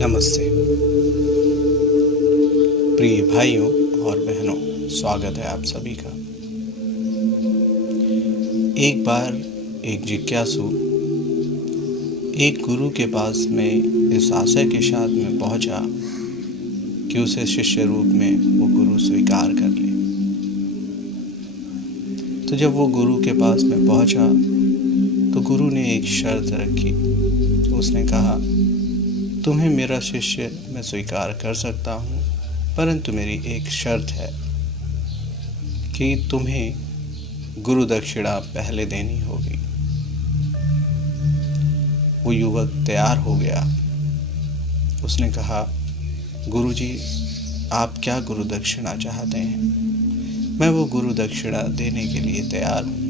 नमस्ते प्रिय भाइयों और बहनों, स्वागत है आप सभी का। एक बार एक जिज्ञासु एक गुरु के पास में इस आशय के साथ में पहुंचा कि उसे शिष्य रूप में वो गुरु स्वीकार कर ले। तो जब वो गुरु के पास में पहुंचा तो गुरु ने एक शर्त रखी। उसने कहा, तुम्हें मेरा शिष्य मैं स्वीकार कर सकता हूँ, परंतु मेरी एक शर्त है कि तुम्हें गुरु दक्षिणा पहले देनी होगी। वो युवक तैयार हो गया। उसने कहा, गुरुजी, आप क्या गुरु दक्षिणा चाहते हैं? मैं वो गुरु दक्षिणा देने के लिए तैयार हूँ।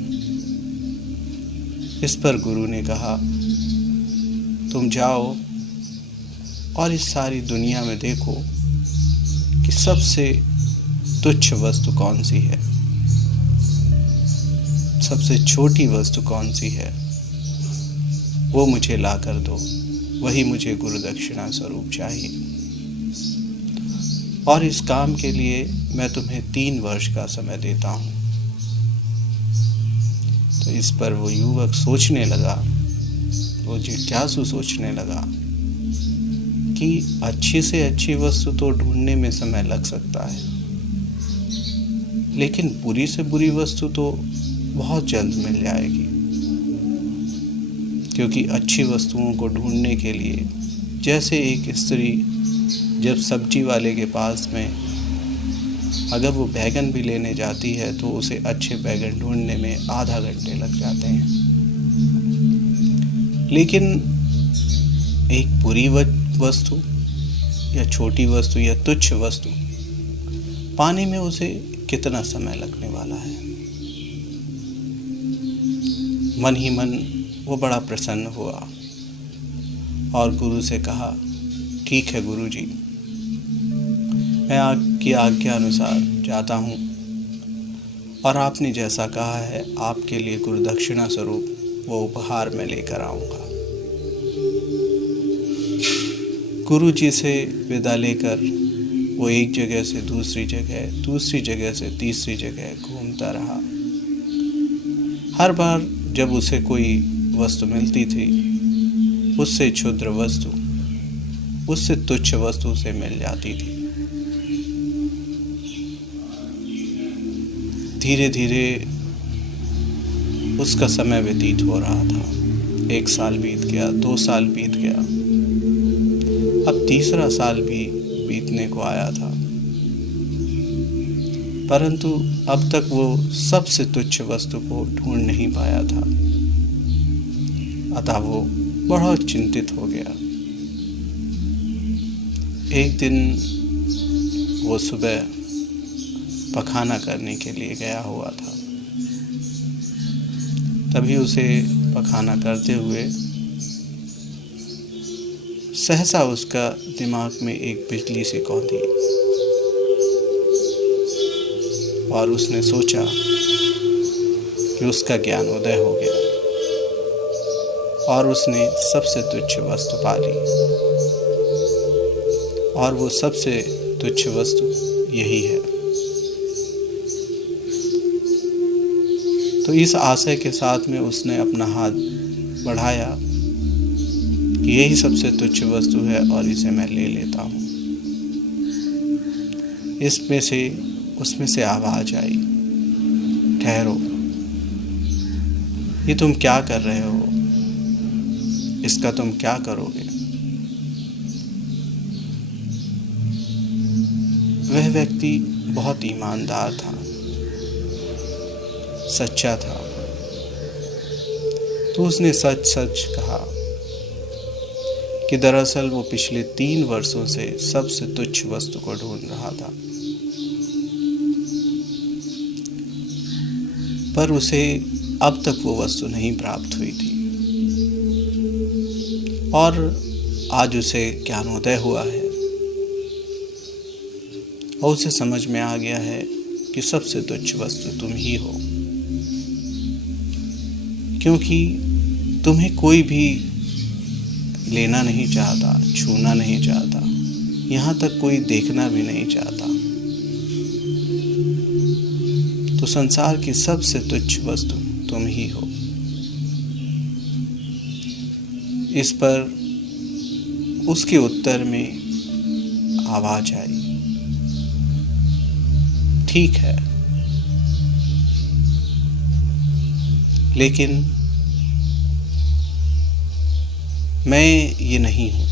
इस पर गुरु ने कहा, तुम जाओ और इस सारी दुनिया में देखो कि सबसे तुच्छ वस्तु कौन सी है, सबसे छोटी वस्तु कौन सी है, वो मुझे ला कर दो। वही मुझे गुरु दक्षिणा स्वरूप चाहिए। और इस काम के लिए मैं तुम्हें 3 वर्ष का समय देता हूँ। तो इस पर वो युवक सोचने लगा, वो जिज्ञासु सोचने लगा कि अच्छी से अच्छी वस्तु तो ढूंढने में समय लग सकता है, लेकिन बुरी से बुरी वस्तु तो बहुत जल्द मिल जाएगी। क्योंकि अच्छी वस्तुओं को ढूंढने के लिए जैसे एक स्त्री जब सब्जी वाले के पास में अगर वो बैगन भी लेने जाती है तो उसे अच्छे बैगन ढूंढने में आधा घंटे लग जाते हैं, लेकिन एक बुरी वस्तु या छोटी वस्तु या तुच्छ वस्तु पाने में उसे कितना समय लगने वाला है। मन ही मन वो बड़ा प्रसन्न हुआ और गुरु से कहा, ठीक है गुरुजी, मैं आपकी आज्ञा अनुसार जाता हूँ और आपने जैसा कहा है आपके लिए गुरु दक्षिणा स्वरूप वो उपहार मैं लेकर आऊँगा। गुरु जी से विदा लेकर वो एक जगह से दूसरी जगह से तीसरी जगह घूमता रहा। हर बार जब उसे कोई वस्तु मिलती थी, उससे क्षुद्र वस्तु, उससे तुच्छ वस्तु से मिल जाती थी। धीरे धीरे उसका समय व्यतीत हो रहा था। 1 साल बीत गया, 2 साल बीत गया, अब 3रा साल भी बीतने को आया था, परंतु अब तक वो सबसे तुच्छ वस्तु को ढूंढ नहीं पाया था। अतः वो बहुत चिंतित हो गया। एक दिन वो सुबह पखाना करने के लिए गया हुआ था। तभी उसे पखाना करते हुए सहसा उसका दिमाग में एक बिजली सी कौंधी और उसने सोचा कि उसका ज्ञानोदय हो गया और उसने सबसे तुच्छ वस्तु पा ली। और वो सबसे तुच्छ वस्तु यही है। तो इस आशय के साथ में उसने अपना हाथ बढ़ाया कि यही सबसे तुच्छ वस्तु है और इसे मैं ले लेता हूँ। उसमें से आवाज आई, ठहरो, ये तुम क्या कर रहे हो? इसका तुम क्या करोगे? वह व्यक्ति बहुत ईमानदार था, सच्चा था। तो उसने सच सच कहा कि दरअसल वो पिछले 3 वर्षों से सबसे तुच्छ वस्तु को ढूंढ रहा था, पर उसे अब तक वो वस्तु नहीं प्राप्त हुई थी। और आज उसे ज्ञानोदय हुआ है और उसे समझ में आ गया है कि सबसे तुच्छ वस्तु तुम ही हो, क्योंकि तुम्हें कोई भी लेना नहीं चाहता, छूना नहीं चाहता, यहाँ तक कोई देखना भी नहीं चाहता, तो संसार की सबसे तुच्छ वस्तु तुम ही हो। इस पर उसके उत्तर में आवाज आई, ठीक है, लेकिन मैं ये नहीं हूं।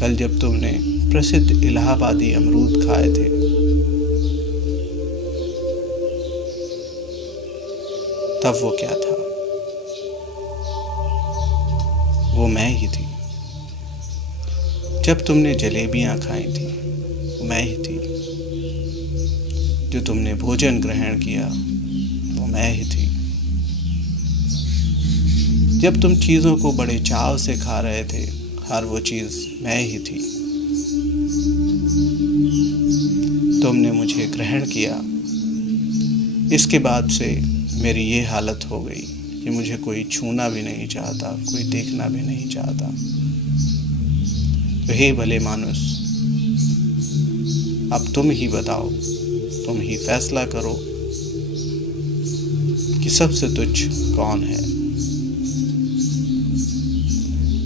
कल जब तुमने प्रसिद्ध इलाहाबादी अमरूद खाए थे, तब वो क्या था? वो मैं ही थी। जब तुमने जलेबियां खाई थी, वो मैं ही थी। जो तुमने भोजन ग्रहण किया, वो मैं ही थी। जब तुम चीजों को बड़े चाव से खा रहे थे, हर वो चीज मैं ही थी। तुमने मुझे ग्रहण किया, इसके बाद से मेरी ये हालत हो गई कि मुझे कोई छूना भी नहीं चाहता, कोई देखना भी नहीं चाहता। तो हे भले मानुस, अब तुम ही बताओ, तुम ही फैसला करो कि सबसे तुच्छ कौन है।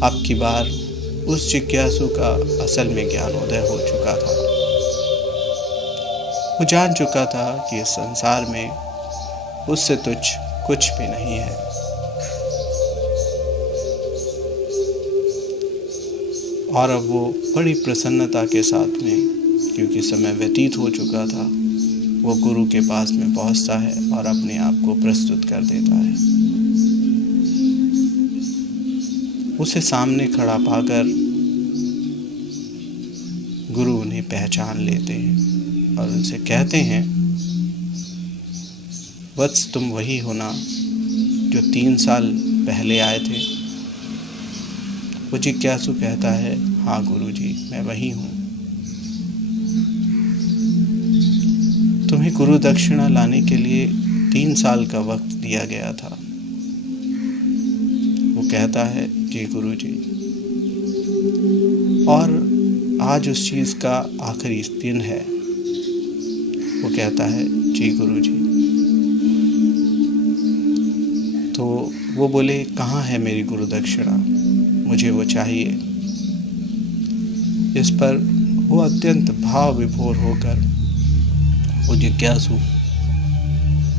अब की बार उस जिज्ञासु का असल में ज्ञानोदय हो चुका था। वो जान चुका था कि इस संसार में उससे तुच्छ कुछ भी नहीं है। और अब वो बड़ी प्रसन्नता के साथ में, क्योंकि समय व्यतीत हो चुका था, वो गुरु के पास में पहुंचता है और अपने आप को प्रस्तुत कर देता है। उसे सामने खड़ा पाकर गुरु उन्हें पहचान लेते हैं और उनसे कहते हैं, वत्स, तुम वही हो ना जो 3 साल पहले आए थे? वो जिज्ञासु कहता है, हाँ गुरुजी, मैं वही हूँ। तुम्हें गुरु दक्षिणा लाने के लिए 3 साल का वक्त दिया गया था। वो कहता है, जी गुरुजी, और आज उस चीज़ का आखिरी दिन है। वो कहता है, जी गुरुजी। तो वो बोले, कहाँ है मेरी गुरु दक्षिणा, मुझे वो चाहिए। इस पर वो अत्यंत भाव विभोर होकर वो जिज्ञासु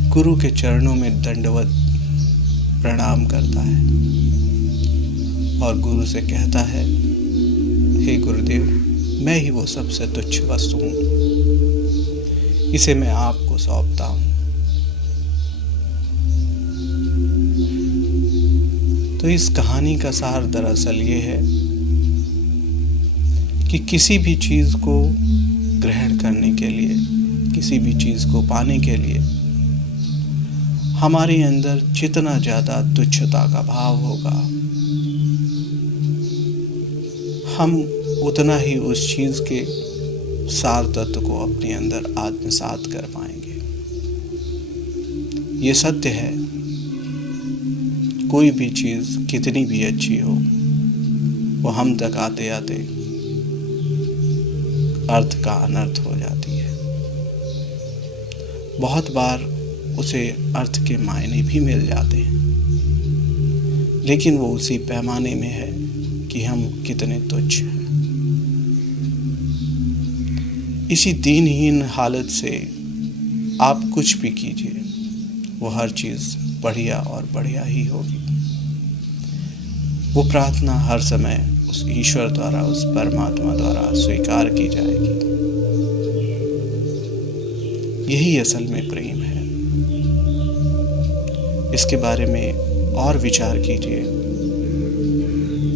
गुरु के चरणों में दंडवत प्रणाम करता है और गुरु से कहता है, हे गुरुदेव, मैं ही वो सबसे तुच्छ वस्तु हूँ, इसे मैं आपको सौंपता हूँ। तो इस कहानी का सार दरअसल ये है कि किसी भी चीज़ को ग्रहण करने के लिए, किसी भी चीज़ को पाने के लिए हमारे अंदर जितना ज़्यादा तुच्छता का भाव होगा, हम उतना ही उस चीज़ के सार तत्व को अपने अंदर आत्मसात कर पाएंगे। ये सत्य है, कोई भी चीज़ कितनी भी अच्छी हो, वो हम तक आते आते अर्थ का अनर्थ हो जाती है। बहुत बार उसे अर्थ के मायने भी मिल जाते हैं, लेकिन वो उसी पैमाने में है कि हम कितने तुच्छ हैं। इसी दीनहीन हालत से आप कुछ भी कीजिए, वो हर चीज़ बढ़िया और बढ़िया ही होगी। वो प्रार्थना हर समय उस ईश्वर द्वारा, उस परमात्मा द्वारा स्वीकार की जाएगी। यही असल में प्रेम है। इसके बारे में और विचार कीजिए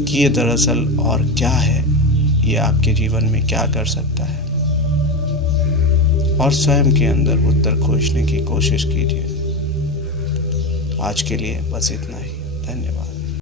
कि ये दरअसल और क्या है, ये आपके जीवन में क्या कर सकता है, और स्वयं के अंदर उत्तर खोजने की कोशिश कीजिए। आज के लिए बस इतना ही।